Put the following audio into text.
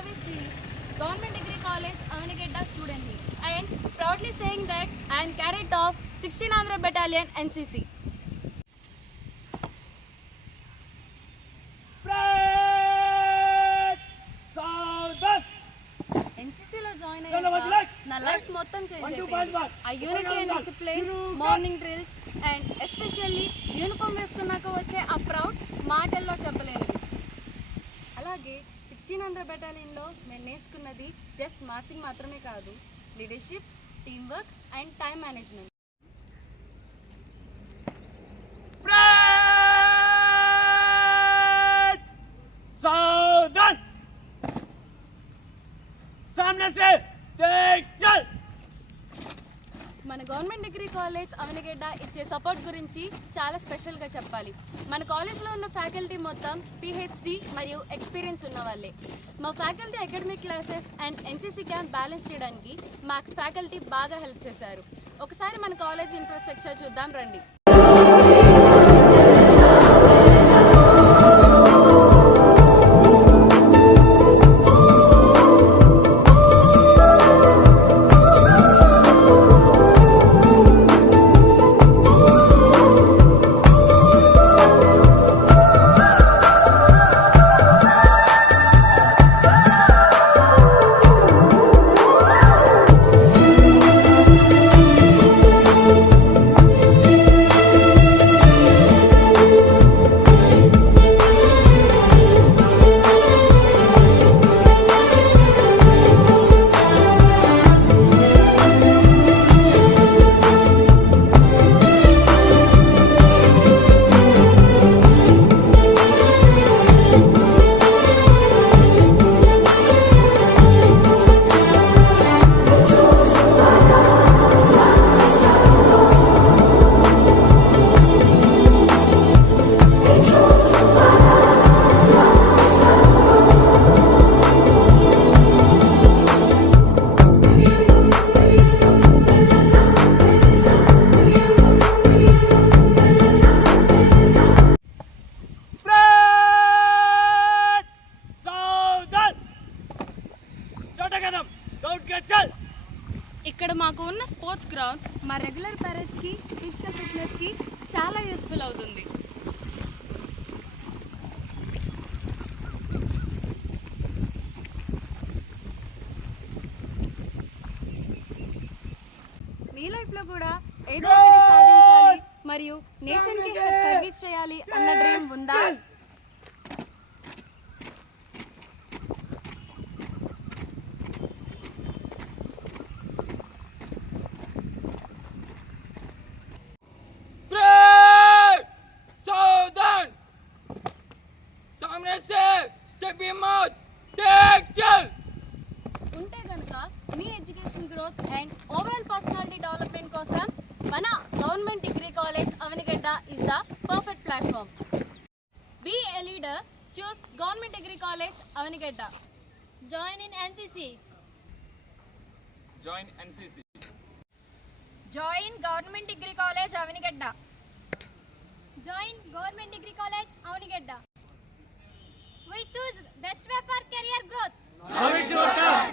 Kavishri, Government Degree College, Avanigedda student here, and proudly saying that I am cadet of 16 Andhra Battalion NCC. ఎన్సీసీలో జాయిన్ అయ్యాక నా లైఫ్ మొత్తం చేంజ్ అయిపోయింది. ఆ unity and discipline, morning drills and especially uniform వేసుకున్నాక వచ్చే ఆ ప్రౌడ్ మాటల్లో చెప్పలేనిది. అలాగే 16 ఆంధ్ర బెటాలియన్లో నేను నేర్చుకున్నది జస్ట్ మార్చింగ్ మాత్రమే కాదు, leadership, team work and time management. మన గవర్నమెంట్ డిగ్రీ కాలేజ్ అవనిగడ్డ ఇచ్చే సపోర్ట్ గురించి చాలా స్పెషల్గా చెప్పాలి. మన కాలేజ్లో ఉన్న ఫ్యాకల్టీ మొత్తం పిహెచ్డి మరియు ఎక్స్పీరియన్స్ ఉన్న వాళ్ళే. మా faculty academic classes and NCC camp balance చేయడానికి మా ఫ్యాకల్టీ బాగా హెల్ప్ చేశారు. ఒకసారి మన కాలేజ్ ఇన్ఫ్రాస్ట్రక్చర్ చూద్దాం రండి. ఇక్కడ మాకు ఉన్న స్పోర్ట్స్ గ్రౌండ్ మా రెగ్యులర్ పేరెంట్స్కి, ఫిజికల్ ఫిట్నెస్కి చాలా యూస్ఫుల్ అవుతుంది. మీ లైఫ్లో కూడా ఏదో ఒకటి సాధించాలి మరియు నేషన్కి సర్వీస్ చేయాలి అన్న డ్రీమ్ ఉందా? ఉంటే కనుక మీ education growth and overall personality development కోసం మన government degree college Avanigadda is the perfect platform. Be a leader, choose government degree college Avanigadda. Join in NCC. Join NCC. Join government degree college Avanigadda. Join government degree college Avanigadda. We choose best way for career growth. Now it's your turn.